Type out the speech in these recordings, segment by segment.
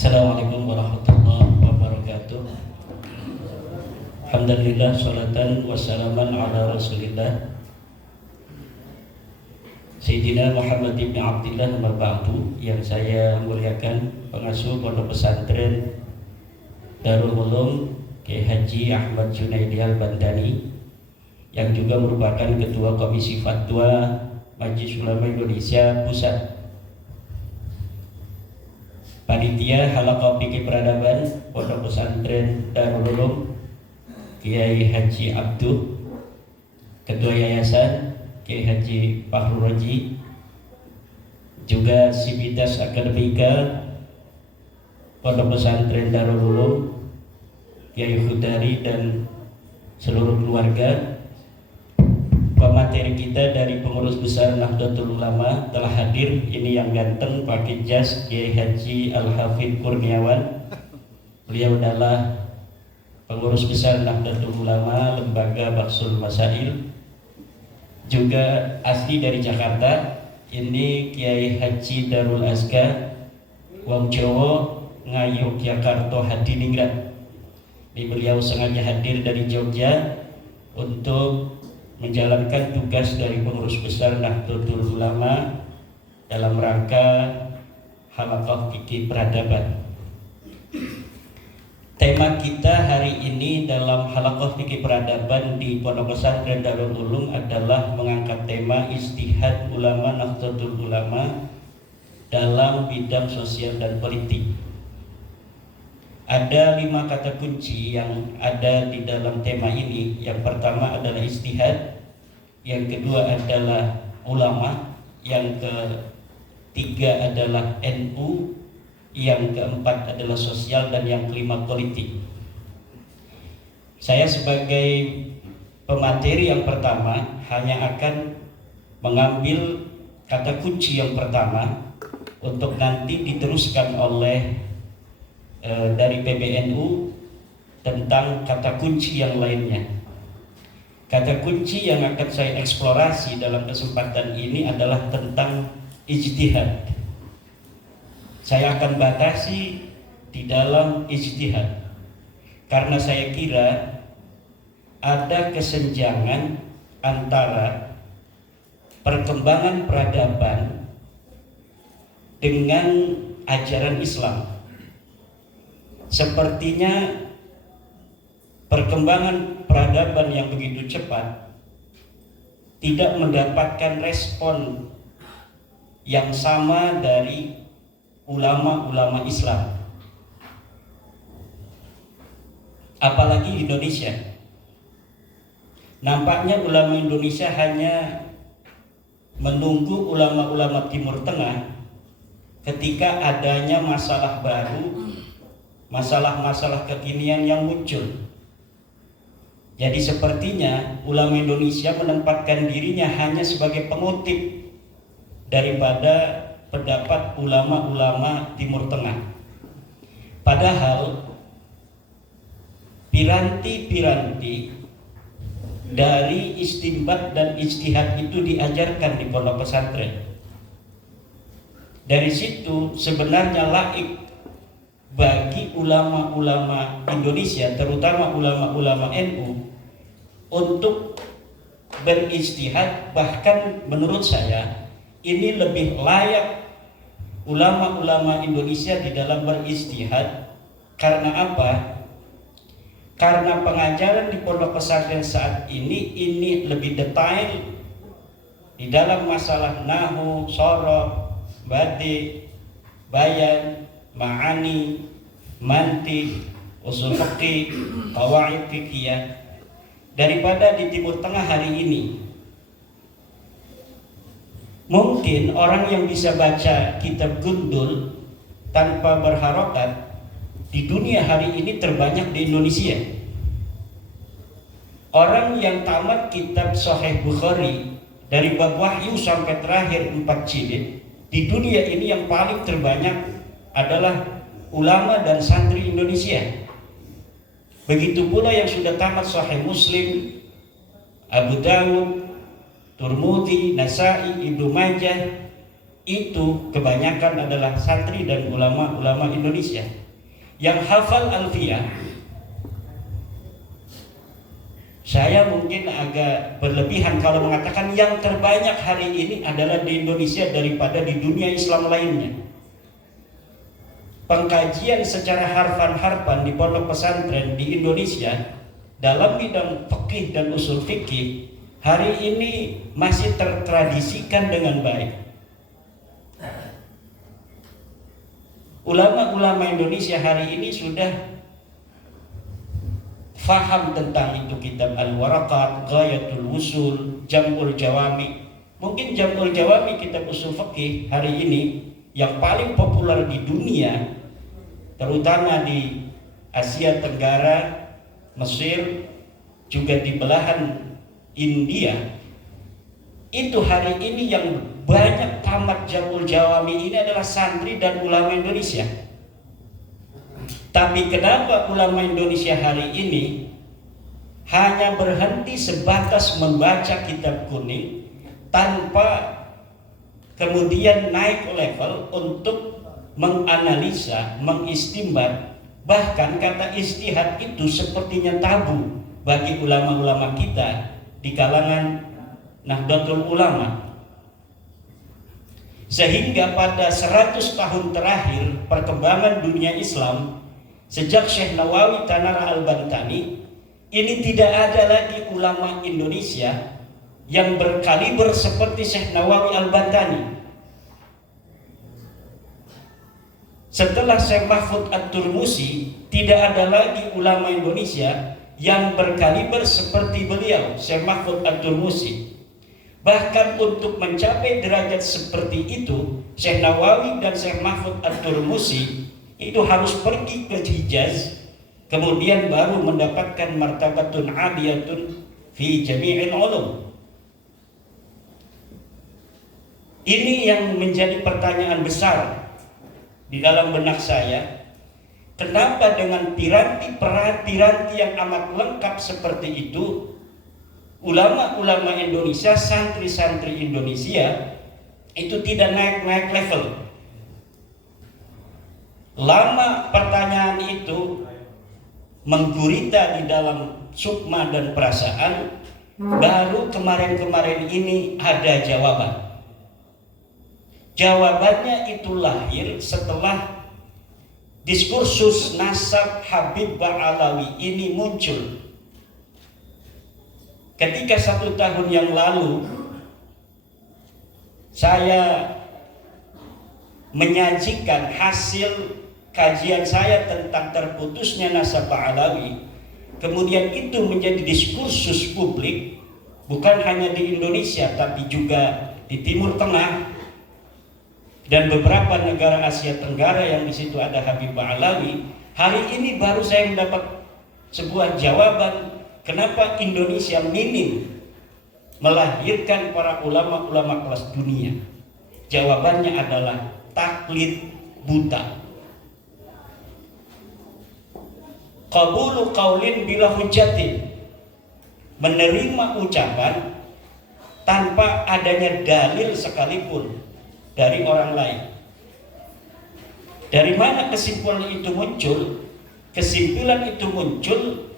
Assalamualaikum warahmatullahi wabarakatuh. Alhamdulillah, salatan wassalaman ala rasulillah Sayyidina Muhammad ibn Abdillah marba'atu. Yang saya muliakan pengasuh Pondok Pesantren Darul Ulum Kiai Haji Ahmad Junaidi Al-Bandani, yang juga merupakan Ketua Komisi Fatwa Majelis Ulama Indonesia Pusat, Panitia Halaqah Fikih Peradaban Pondok Pesantren Darul Ulum Kiai Haji Abduh, Ketua Yayasan Kiai Haji Fahrul Raji, juga Sivitas Akademika Pondok Pesantren Darul Ulum Kiai Khudari dan seluruh keluarga. Pemateri kita dari pengurus besar Nahdlatul Ulama telah hadir. Ini yang ganteng pakai jas, Kiai Haji Al-Hafidh Kurniawan. Beliau adalah pengurus besar Nahdlatul Ulama Lembaga Bahsul Masail, juga asli dari Jakarta. Ini Kiai Haji Darul Azka Wong Jawa Ngayogyakarta Hadiningrat. Ini beliau sengaja hadir dari Jogja untuk menjalankan tugas dari pengurus besar Nahdlatul Ulama dalam rangka Halaqah Fikih Peradaban. Tema kita hari ini dalam Halaqah Fikih Peradaban di Pondok Pesantren Darul Ulum adalah mengangkat tema ijtihad ulama Nahdlatul Ulama dalam bidang sosial dan politik. Ada 5 kata kunci yang ada di dalam tema ini. Yang pertama adalah ijtihad, yang kedua adalah ulama, yang ketiga adalah NU, yang keempat adalah sosial, dan yang kelima politik. Saya sebagai pemateri yang pertama hanya akan mengambil kata kunci yang pertama untuk nanti diteruskan oleh dari PBNU tentang kata kunci yang lainnya. Kata kunci yang akan saya eksplorasi dalam kesempatan ini adalah tentang ijtihad. Saya akan batasi di dalam ijtihad karena saya kira ada kesenjangan antara perkembangan peradaban dengan ajaran Islam. Sepertinya perkembangan peradaban yang begitu cepat tidak mendapatkan respon yang sama dari ulama-ulama Islam, apalagi Indonesia. Nampaknya ulama Indonesia hanya menunggu ulama-ulama Timur Tengah ketika adanya masalah baru, masalah-masalah kekinian yang muncul. Jadi sepertinya ulama Indonesia menempatkan dirinya hanya sebagai pengutip daripada pendapat ulama-ulama Timur Tengah. Padahal piranti-piranti dari istinbat dan ijtihad itu diajarkan di pondok pesantren. Dari situ sebenarnya laik bagi ulama-ulama Indonesia, terutama ulama-ulama NU, untuk berijtihad. Bahkan menurut saya ini lebih layak ulama-ulama Indonesia di dalam berijtihad. Karena apa? Karena pengajaran di pondok pesantren saat ini lebih detail di dalam masalah nahwu, shoroh, badi, bayan, ma'ani, mantiq, usul fiqih, qawaid fikih daripada di Timur Tengah hari ini. Mungkin orang yang bisa baca kitab Gundul tanpa berharokat di dunia hari ini terbanyak di Indonesia. Orang yang tamat kitab Sahih Bukhari dari bab wahyu sampai terakhir 4 jilid di dunia ini yang paling terbanyak adalah ulama dan santri Indonesia. Begitu pula yang sudah tamat Sahih Muslim, Abu Dawud, Turmudi, Nasai, Ibnu Majah. itu kebanyakan adalah santri dan ulama-ulama Indonesia yang hafal alfiyah. Saya mungkin agak berlebihan kalau mengatakan yang terbanyak hari ini adalah di Indonesia daripada di dunia Islam lainnya. Pengkajian secara harfan-harfan di pondok pesantren di Indonesia dalam bidang fikih dan usul fikih hari ini masih tertradisikan dengan baik. Ulama-ulama Indonesia hari ini sudah faham tentang itu kitab Al-Waraqat, Ghayatul Wusul, Jam'ul Jawami. Mungkin Jam'ul Jawami kitab usul fikih hari ini yang paling populer di dunia, terutama di Asia Tenggara, Mesir, juga di belahan India. Itu hari ini yang banyak tamat Jam'ul Jawami ini adalah santri dan ulama Indonesia. Tapi kenapa ulama Indonesia hari ini hanya berhenti sebatas membaca kitab kuning tanpa kemudian naik level untuk menganalisa, mengistimbat, bahkan kata istihad itu sepertinya tabu bagi ulama-ulama kita di kalangan Nahdlatul Ulama. Sehingga pada 100 tahun terakhir perkembangan dunia Islam sejak Syekh Nawawi Tanara Al-Bantani, ini tidak ada lagi ulama Indonesia yang berkaliber seperti Syekh Nawawi Al-Bantani. Setelah Syekh Mahfud At-Turmusi, tidak ada lagi ulama Indonesia yang berkaliber seperti beliau, Syekh Mahfud At-Turmusi. Bahkan untuk mencapai derajat seperti itu, Syekh Nawawi dan Syekh Mahfud At-Turmusi itu harus pergi ke Hijaz, kemudian baru mendapatkan martabatun aliyatun fi jami'il ulum. Ini yang menjadi pertanyaan besar di dalam benak saya. Kenapa dengan piranti yang amat lengkap seperti itu, ulama-ulama Indonesia, santri-santri Indonesia itu tidak naik level? Lama pertanyaan itu menggurita di dalam sukma dan perasaan, baru kemarin-kemarin ini ada jawaban. Jawabannya itu lahir setelah diskursus nasab Habib Ba'alawi ini muncul. Ketika 1 tahun yang lalu saya menyajikan hasil kajian saya tentang terputusnya nasab Ba'alawi, kemudian itu menjadi diskursus publik, bukan hanya di Indonesia tapi juga di Timur Tengah dan beberapa negara Asia Tenggara yang di situ ada Habib Ba'alawi. Hari ini baru saya mendapat sebuah jawaban kenapa Indonesia minim melahirkan para ulama-ulama kelas dunia. Jawabannya adalah taklid buta. Qabulu qaulin bila hujjatin, menerima ucapan tanpa adanya dalil sekalipun dari orang lain. Dari mana kesimpulan itu muncul? Kesimpulan itu muncul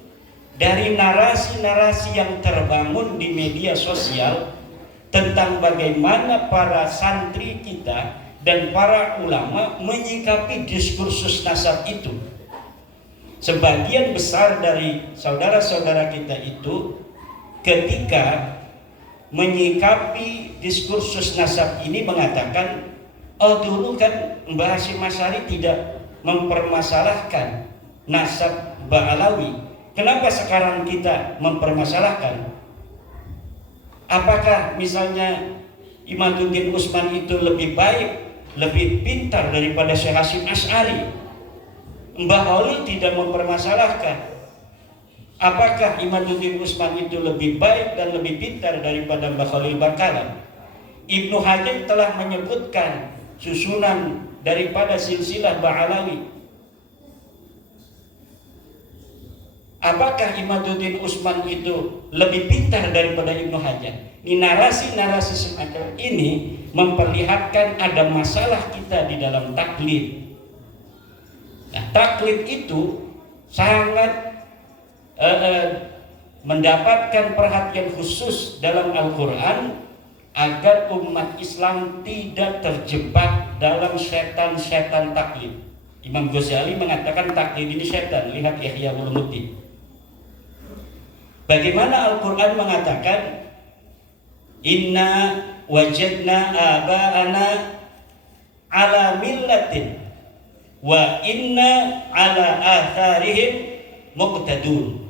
dari narasi-narasi yang terbangun di media sosial tentang bagaimana para santri kita dan para ulama menyikapi diskursus nasab itu. Sebagian besar dari saudara-saudara kita itu ketika menyikapi diskursus nasab ini mengatakan, oh dulu kan Mbah Hasyim Asy'ari tidak mempermasalahkan nasab Ba'alawi, kenapa sekarang kita mempermasalahkan? Apakah misalnya Imaduddin Utsman itu lebih baik, lebih pintar daripada Syekh Hasyim Asy'ari? Mbah Khalil tidak mempermasalahkan. Apakah Imaduddin Utsman itu lebih baik dan lebih pintar daripada Mbah Khalil Bangkalan? Ibnu Hajar telah menyebutkan susunan daripada silsilah Ba'alawi. Apakah Imaduddin Utsman itu lebih pintar daripada Ibnu Hajar? Ini narasi-narasi semacam ini memperlihatkan ada masalah kita di dalam taklid. Nah, taklid itu sangat mendapatkan perhatian khusus dalam Al-Quran agar umat Islam tidak terjebak dalam setan-setan taklid. Imam Ghazali mengatakan taklid ini setan. Lihat Ihya Ulumuddin. Bagaimana Al-Quran mengatakan inna wajadna aba'ana ala millatin wa inna ala atharihim muqtadun.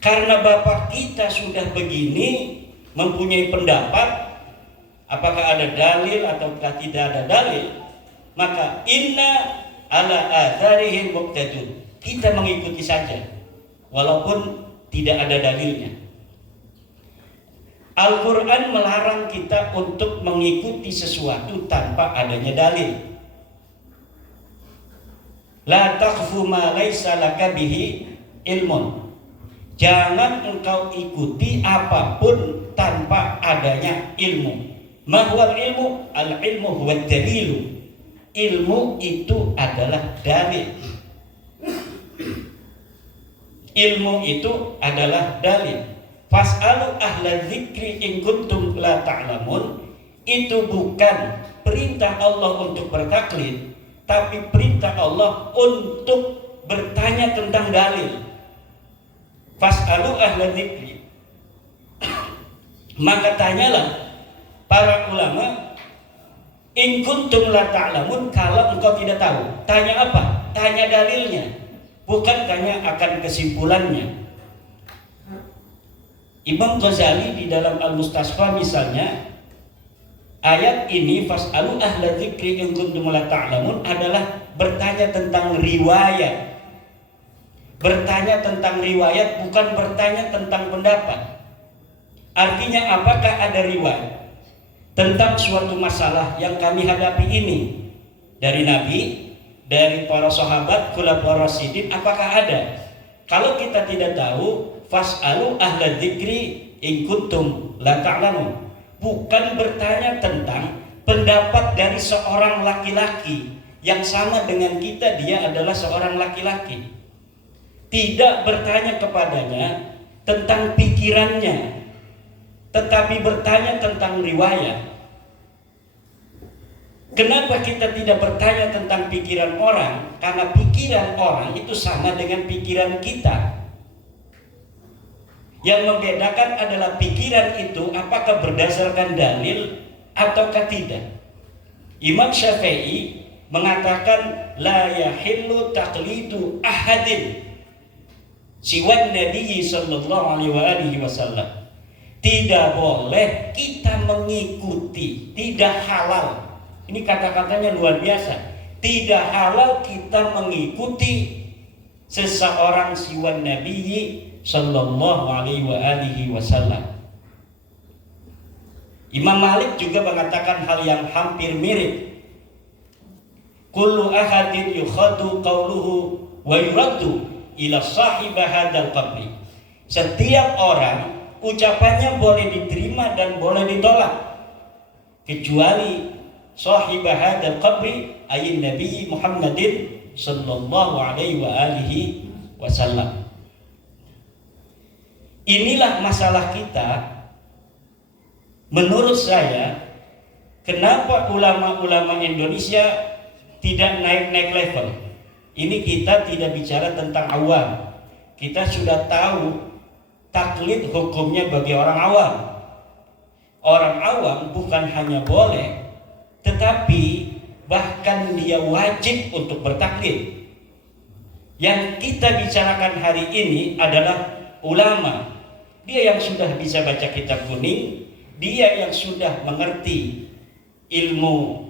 Karena bapak kita sudah begini, mempunyai pendapat, apakah ada dalil atau tidak ada dalil, maka inna ala atharihim muqtadun. Kita mengikuti saja, walaupun tidak ada dalilnya. Al-Quran melarang kita untuk mengikuti sesuatu tanpa adanya dalil. La taqfu ma laysa laka bihi ilmun. Jangan engkau ikuti apapun tanpa adanya ilmu. Mahwal ilmu, al-ilmu huwa dalilu. Ilmu itu adalah dalil. Ilmu itu adalah dalil. Fas'alu ahla dzikri in kuntum la ta'lamun. Itu bukan perintah Allah untuk bertaklid, tapi perintah Allah untuk bertanya tentang dalil. Fas'alu ahla dzikri. Maka tanyalah para ulama, in kuntum la ta'lamun, kalau engkau tidak tahu. Tanya apa? Tanya dalilnya, bukan tanya akan kesimpulannya. Imam Ghazali di dalam Al-Mustasfa misalnya, ayat ini fas'alu ahla dzikri in kuntum la ta'lamun adalah bertanya tentang riwayat. Bertanya tentang riwayat, bukan bertanya tentang pendapat. Artinya apakah ada riwayat tentang suatu masalah yang kami hadapi ini dari Nabi, dari para sahabat, khulafaur rasyidin, apakah ada? Kalau kita tidak tahu, fas'alu ahla dzikri in kuntum la ta'lamun. Bukan bertanya tentang pendapat dari seorang laki-laki yang sama dengan kita, dia adalah seorang laki-laki. Tidak bertanya kepadanya tentang pikirannya, tetapi bertanya tentang riwayat. Kenapa kita tidak bertanya tentang pikiran orang? Karena pikiran orang itu sama dengan pikiran kita. Yang membedakan adalah pikiran itu apakah berdasarkan dalil ataukah tidak. Imam Syafi'i mengatakan la yahillu taqlidu ahadin siwan Nabi sallallahu alaihi wasallam. Tidak boleh kita mengikuti, tidak halal. Ini kata-katanya luar biasa. Tidak halal kita mengikuti seseorang siwan Nabi sallallahu alaihi wasallam. Imam Malik juga mengatakan hal yang hampir mirip. Kullu ahadin yukhadu qawluhu wa yuraddu ila sahibah hadzal qabri. Setiap orang ucapannya boleh diterima dan boleh ditolak kecuali sahibah hadzal qabri ayyin Nabi Muhammadin sallallahu alaihi wasallam. Inilah masalah kita. Menurut saya, kenapa ulama-ulama Indonesia tidak naik-naik level? Ini kita tidak bicara tentang awam. Kita sudah tahu taklid hukumnya bagi orang awam. Orang awam bukan hanya boleh, tetapi bahkan dia wajib untuk bertaklid. Yang kita bicarakan hari ini adalah ulama. Dia yang sudah bisa baca kitab kuning, dia yang sudah mengerti ilmu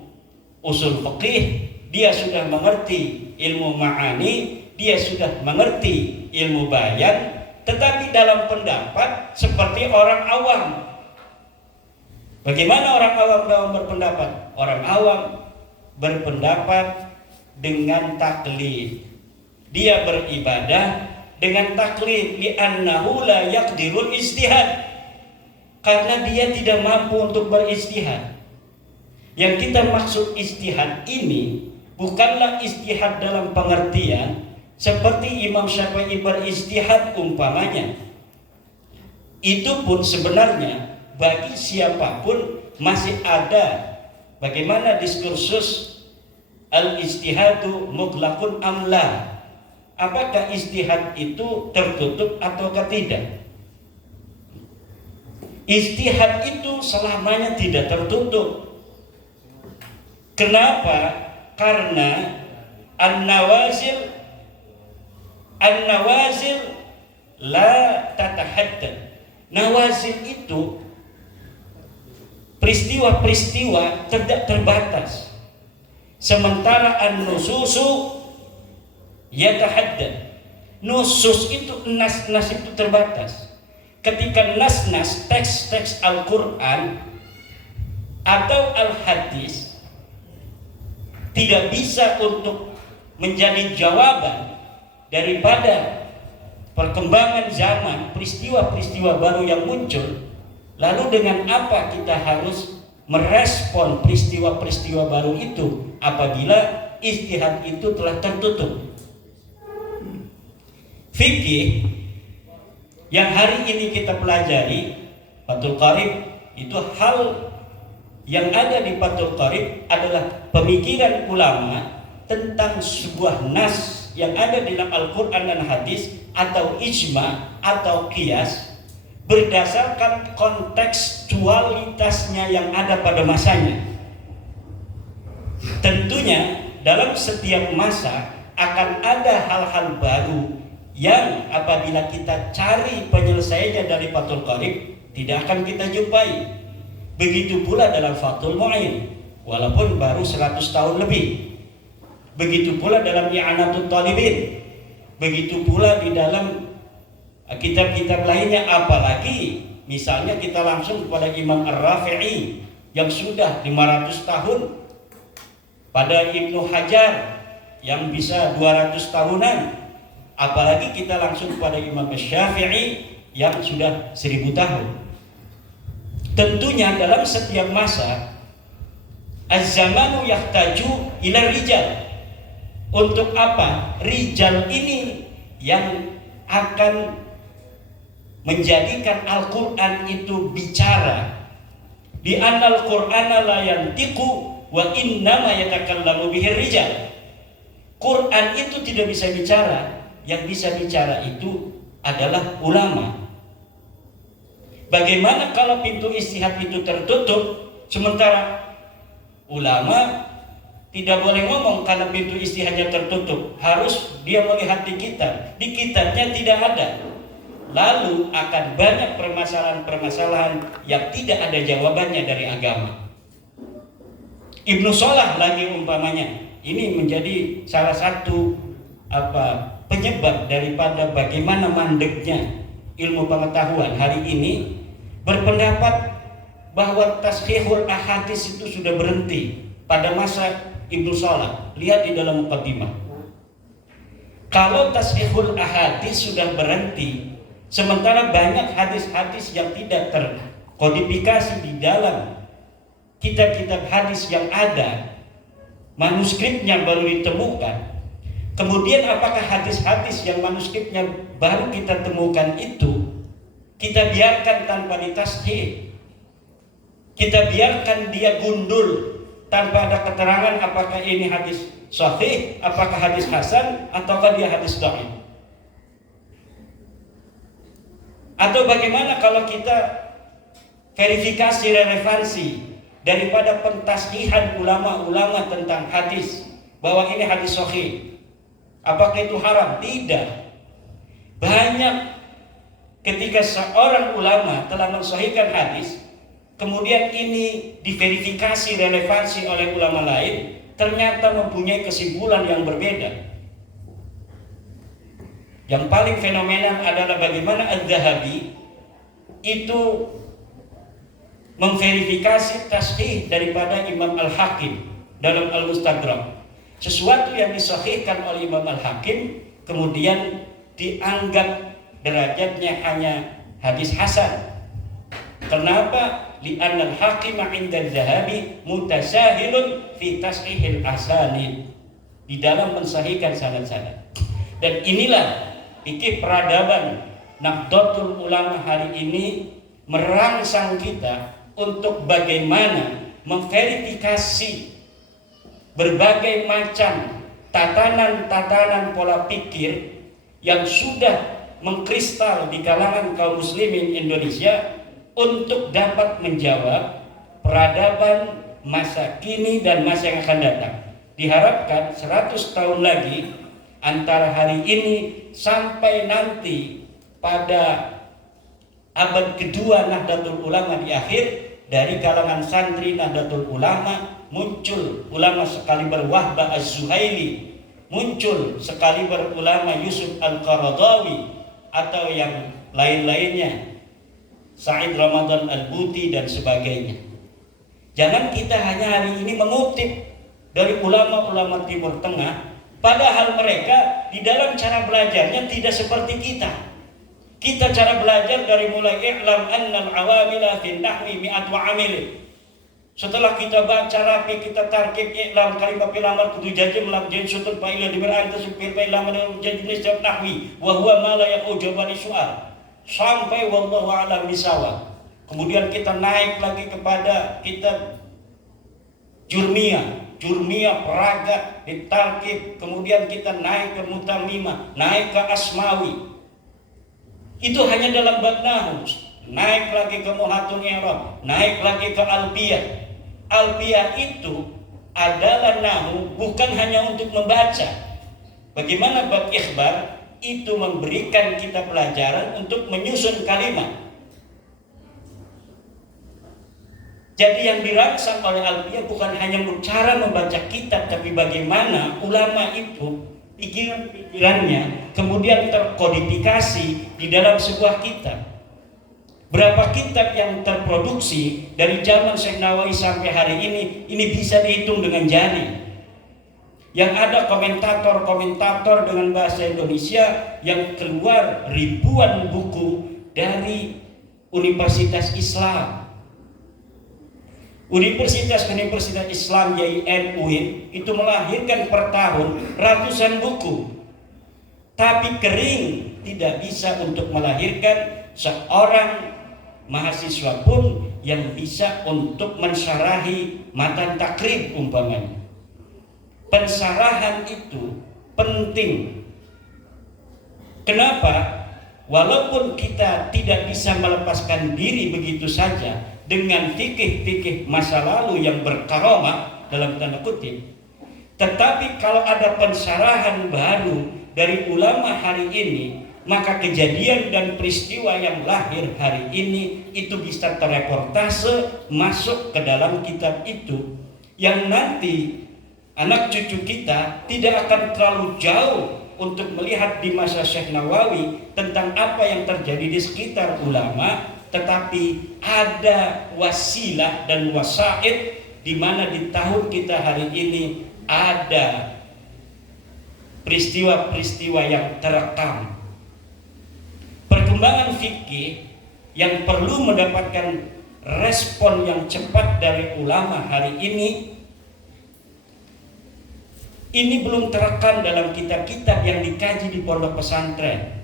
usul fiqih, dia sudah mengerti ilmu ma'ani, dia sudah mengerti ilmu bayan, tetapi dalam pendapat seperti orang awam. Bagaimana orang awam dalam berpendapat? Orang awam berpendapat dengan taklid. Dia beribadah dengan taklid, li'annahu la yaqdirul ijtihad. karena dia tidak mampu untuk berijtihad. Yang kita maksud ijtihad ini bukanlah ijtihad dalam pengertian seperti Imam Syafi'i berijtihad umpamanya. Itu pun sebenarnya bagi siapapun masih ada bagaimana diskursus al-ijtihadu mutlaqun amla. Apakah ijtihad itu tertutup ataukah tidak? Ijtihad itu selamanya tidak tertutup. Kenapa? Karena an-nawazil la tatahaddad. Nawazil itu peristiwa-peristiwa tidak terbatas. Sementara an-nususu yatahaddad. Nusus itu, nas-nas itu terbatas. Ketika nas-nas, teks-teks Al-Quran atau Al-Hadis tidak bisa untuk menjadi jawaban daripada perkembangan zaman, peristiwa-peristiwa baru yang muncul, lalu dengan apa kita harus merespon peristiwa-peristiwa baru itu apabila ijtihad itu telah tertutup? Fikih yang hari ini kita pelajari, Fathul Qarib, itu hal yang ada di Fathul Qarib adalah pemikiran ulama tentang sebuah nas yang ada di dalam Al-Quran dan Hadis atau ijma atau qiyas berdasarkan kontekstualitasnya yang ada pada masanya. Tentunya dalam setiap masa akan ada hal-hal baru yang apabila kita cari penyelesaiannya dari Fathul Qarib tidak akan kita jumpai. Begitu pula dalam Fathul Mu'in, walaupun baru 100 tahun lebih. Begitu pula dalam I'anatul Talibin. Begitu pula di dalam kitab-kitab lainnya, apalagi misalnya kita langsung kepada Imam Ar-Rafi'i yang sudah 500 tahun, pada Ibnu Hajar yang bisa 200 tahunan, apalagi kita langsung kepada Imam Syafi'i yang sudah 1000 tahun. Tentunya dalam setiap masa az-zamanu yahtaju ila rijal. Untuk apa? Rijal ini yang akan menjadikan Al-Quran itu bicara. Di annal Qur'ana la yantiqu wa innama yatakallamu bihi rijal. Quran itu tidak bisa bicara, yang bisa bicara itu adalah ulama. Bagaimana kalau pintu ijtihad itu tertutup, sementara ulama tidak boleh ngomong karena pintu ijtihadnya tertutup, harus dia melihat di kitab. Di kitabnya tidak ada. Lalu akan banyak permasalahan-permasalahan yang tidak ada jawabannya dari agama. Ibnu Shalah lagi umpamanya, ini menjadi salah satu penyebab daripada bagaimana mandeknya ilmu pengetahuan hari ini, berpendapat bahwa tashihul ahadits itu sudah berhenti pada masa Ibnu Shalah. Lihat di dalam muqaddimah. Kalau tashihul ahadits sudah berhenti, sementara banyak hadis-hadis yang tidak terkodifikasi di dalam kitab-kitab hadis yang ada, manuskripnya baru ditemukan. Kemudian apakah hadis-hadis yang manuskripnya baru kita temukan itu kita biarkan tanpa ditashih? Kita biarkan dia gundul tanpa ada keterangan apakah ini hadis sahih, apakah hadis hasan, ataukah dia hadis dhaif? Atau bagaimana kalau kita verifikasi relevansi daripada pentashihan ulama-ulama tentang hadis, bahwa ini hadis sahih, apakah itu haram? Tidak. Banyak ketika seorang ulama telah mensahihkan hadis, kemudian ini diverifikasi relevansi oleh ulama lain, ternyata mempunyai kesimpulan yang berbeda. Yang paling fenomenal adalah bagaimana Az-Zahabi itu memverifikasi tashih daripada Imam Al-Hakim dalam Al-Mustadrak. Sesuatu yang disahihkan oleh Imam Al-Hakim kemudian dianggap derajatnya hanya hadis hasan. Kenapa? Li'annal hakima 'inda dhahabi mutasahilun fi tashihil asanid. Di dalam mensahihkan sanad-sanad. Dan inilah fikih peradaban Nahdlatul Ulama hari ini merangsang kita untuk bagaimana memverifikasi berbagai macam tatanan-tatanan pola pikir yang sudah mengkristal di kalangan kaum muslimin Indonesia untuk dapat menjawab peradaban masa kini dan masa yang akan datang. Diharapkan 100 tahun lagi antara hari ini sampai nanti pada abad kedua Nahdlatul Ulama di akhir, dari kalangan santri Nahdlatul Ulama muncul ulama sekaliber Wahbah Az-Zuhaili, muncul sekaliber ulama Yusuf Al-Qaradawi atau yang lain-lainnya, Said Ramadan Al-Buti dan sebagainya. Jangan kita hanya hari ini mengutip dari ulama-ulama Timur Tengah, padahal mereka di dalam cara belajarnya tidak seperti kita. Kita cara belajar dari mulai i'lam annal awamila fin nahwi mi'atu amil. Setelah kita baca rapi, kita tarkib i'lam kalimat filamar kudu jajim lam jen sutun fa'ila diberan tersupir fa'ilam dan jenis jawab nahwi wa huwa ma la yaqujabani su'al sampai wallahu a'lam bisawab. Kemudian kita naik lagi kepada kitab Jurmiyah Peragat ditarkib, kemudian kita naik ke Mutamimah, naik ke Asmawi. Itu hanya dalam bab nahwu. Naik lagi ke Muhatun I'rab, naik lagi ke Alfiyah. Alfiyah itu adalah nahwu bukan hanya untuk membaca. Bagaimana bab ikhbar itu memberikan kita pelajaran untuk menyusun kalimat. Jadi yang dirangsang oleh Alfiyah bukan hanya cara membaca kitab, tapi bagaimana ulama itu pikiran-pikirannya kemudian terkodifikasi di dalam sebuah kitab. Berapa kitab yang terproduksi dari zaman Syekh Nawawi sampai hari ini bisa dihitung dengan jari. Yang ada komentator-komentator dengan bahasa Indonesia yang keluar ribuan buku dari Universitas Islam. Universitas Islam YIN UIN itu melahirkan per tahun ratusan buku. Tapi kering, tidak bisa untuk melahirkan seorang mahasiswa pun yang bisa untuk mensyarahi matan takrib umpamanya. Pensyarahan itu penting. Kenapa? Walaupun kita tidak bisa melepaskan diri begitu saja dengan fikih-fikih masa lalu yang berkaromah dalam tanda kutip, tetapi kalau ada pensyarahan baru dari ulama hari ini, maka kejadian dan peristiwa yang lahir hari ini itu bisa terreportase masuk ke dalam kitab itu, yang nanti anak cucu kita tidak akan terlalu jauh untuk melihat di masa Syekh Nawawi tentang apa yang terjadi di sekitar ulama, tetapi ada wasilah dan wasaid di mana di tahun kita hari ini ada peristiwa-peristiwa yang terekam. Perkembangan fikih yang perlu mendapatkan respon yang cepat dari ulama hari ini belum terekam dalam kitab-kitab yang dikaji di pondok pesantren.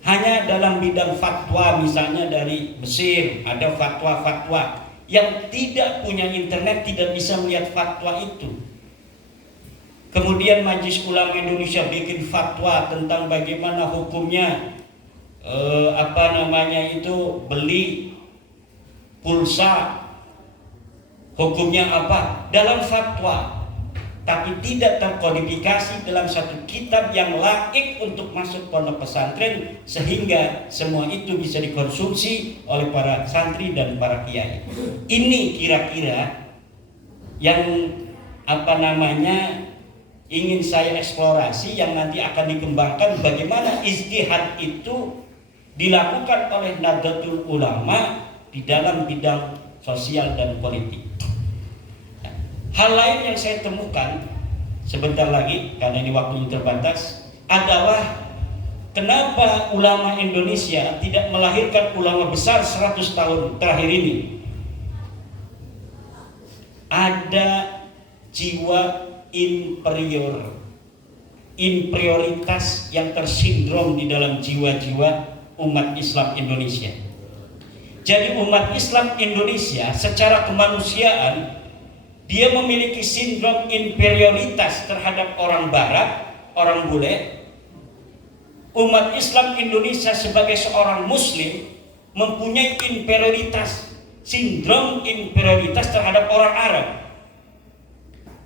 Hanya dalam bidang fatwa, misalnya dari Mesir ada fatwa-fatwa yang tidak punya internet tidak bisa melihat fatwa itu. Kemudian Majelis Ulama Indonesia bikin fatwa tentang bagaimana hukumnya beli pulsa, hukumnya apa dalam fatwa, tapi tidak terkodifikasi dalam satu kitab yang laik untuk masuk pondok pesantren sehingga semua itu bisa dikonsumsi oleh para santri dan para kiai. Ini kira-kira yang ingin saya eksplorasi, yang nanti akan dikembangkan bagaimana ijtihad itu dilakukan oleh Nahdlatul Ulama di dalam bidang sosial dan politik. Hal lain yang saya temukan sebentar lagi, karena ini waktunya terbatas, adalah Kenapa ulama Indonesia tidak melahirkan ulama besar 100 tahun terakhir ini? Ada jiwa inferioritas yang tersindrom di dalam jiwa-jiwa umat Islam Indonesia. Jadi umat Islam Indonesia secara kemanusiaan dia memiliki sindrom inferioritas terhadap orang barat, orang bule. Umat Islam Indonesia sebagai seorang muslim mempunyai inferioritas, sindrom inferioritas terhadap orang Arab.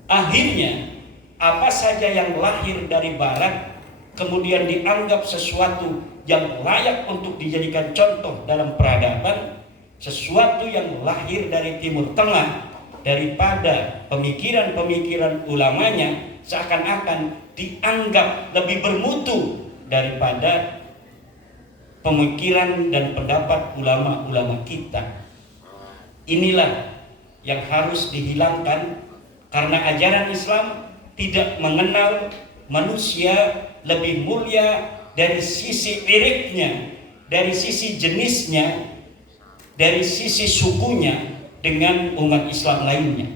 Akhirnya apa saja yang lahir dari barat kemudian dianggap sesuatu yang layak untuk dijadikan contoh dalam peradaban, sesuatu yang lahir dari Timur Tengah daripada pemikiran-pemikiran ulamanya seakan-akan dianggap lebih bermutu daripada pemikiran dan pendapat ulama-ulama kita. Inilah yang harus dihilangkan, karena ajaran Islam tidak mengenal manusia lebih mulia dari sisi iriknya, dari sisi jenisnya, dari sisi sukunya dengan umat Islam lainnya.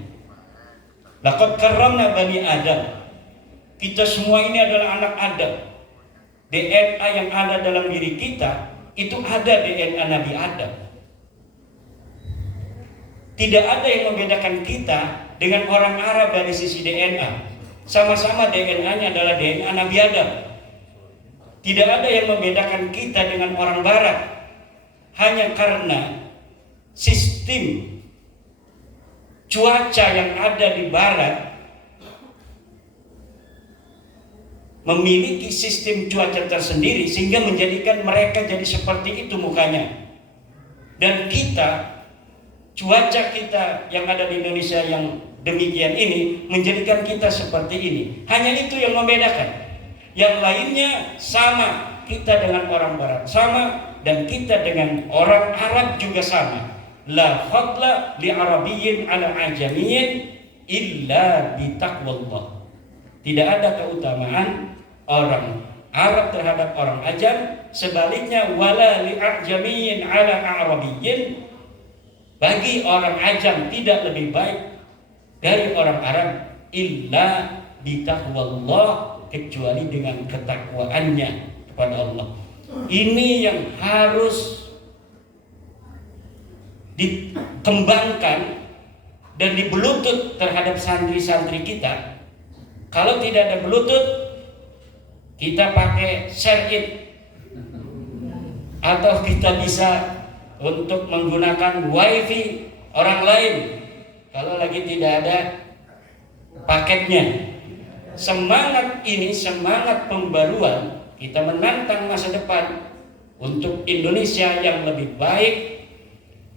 Laqad karramna bani Adam. Kita semua ini adalah anak Adam. DNA yang ada dalam diri kita itu ada DNA Nabi Adam. Tidak ada yang membedakan kita dengan orang Arab dari sisi DNA. Sama-sama DNA-nya adalah DNA Nabi Adam. Tidak ada yang membedakan kita dengan orang Barat hanya karena sistem cuaca yang ada di Barat memiliki sistem cuaca tersendiri sehingga menjadikan mereka jadi seperti itu mukanya. Dan kita, cuaca kita yang ada di Indonesia yang demikian ini menjadikan kita seperti ini. Hanya itu yang membedakan. Yang lainnya sama, kita dengan orang Barat sama, dan kita dengan orang Arab juga sama. La fadla li arabiyyin ala ajamiyyin illa bi taqwallah. Tidak ada keutamaan orang Arab terhadap orang Ajam, sebaliknya wala li ajamiyyin ala arabiyyin. Bagi orang Ajam tidak lebih baik dari orang Arab illa bi taqwallah, kecuali dengan ketakwaannya kepada Allah. Ini yang harus dikembangkan dan dibelutut terhadap santri-santri kita. Kalau tidak ada belutut, kita pakai syar'id, atau kita bisa untuk menggunakan wifi orang lain kalau lagi tidak ada paketnya. Semangat ini, semangat pembaruan, kita menantang masa depan untuk Indonesia yang lebih baik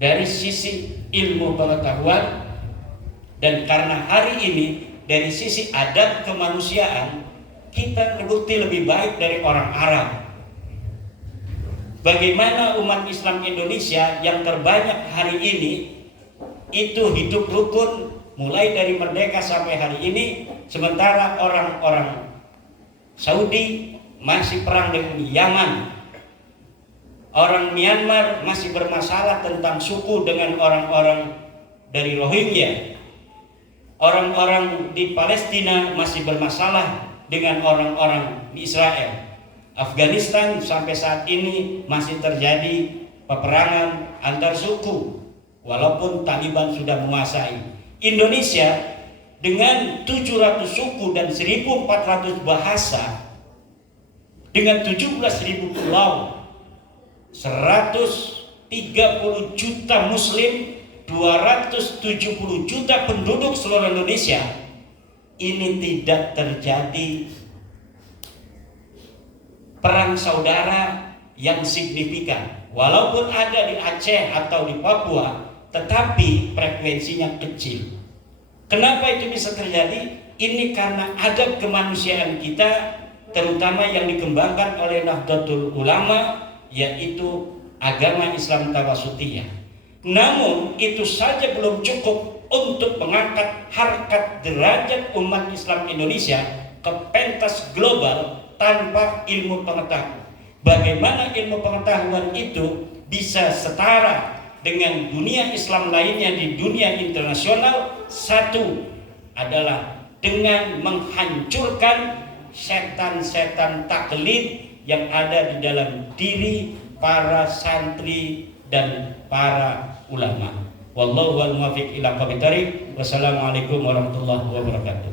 dari sisi ilmu pengetahuan, dan karena hari ini dari sisi adab kemanusiaan kita terbukti lebih baik dari orang Arab. Bagaimana umat Islam Indonesia yang terbanyak hari ini itu hidup rukun mulai dari merdeka sampai hari ini, sementara orang-orang Saudi masih perang dengan Yaman. Orang Myanmar masih bermasalah tentang suku dengan orang-orang dari Rohingya. Orang-orang di Palestina masih bermasalah dengan orang-orang di Israel. Afghanistan sampai saat ini masih terjadi peperangan antar suku walaupun Taliban sudah menguasai. Indonesia dengan 700 suku dan 1.400 bahasa, dengan 17.000 pulau, 130 juta muslim, 270 juta penduduk seluruh Indonesia, ini tidak terjadi perang saudara yang signifikan. Walaupun ada di Aceh atau di Papua, tetapi frekuensinya kecil. Kenapa itu bisa terjadi? Ini karena adab kemanusiaan kita, terutama yang dikembangkan oleh Nahdlatul Ulama, yaitu agama Islam Tawasutiyah. Namun itu saja belum cukup untuk mengangkat harkat derajat umat Islam Indonesia ke pentas global tanpa ilmu pengetahuan. Bagaimana ilmu pengetahuan itu bisa setara dengan dunia Islam lainnya di dunia internasional? Satu adalah dengan menghancurkan setan-setan taklid yang ada di dalam diri para santri dan para ulama. Wallahu wal muwaffiq ila aqwamit thoriq. Wassalamualaikum warahmatullahi wabarakatuh.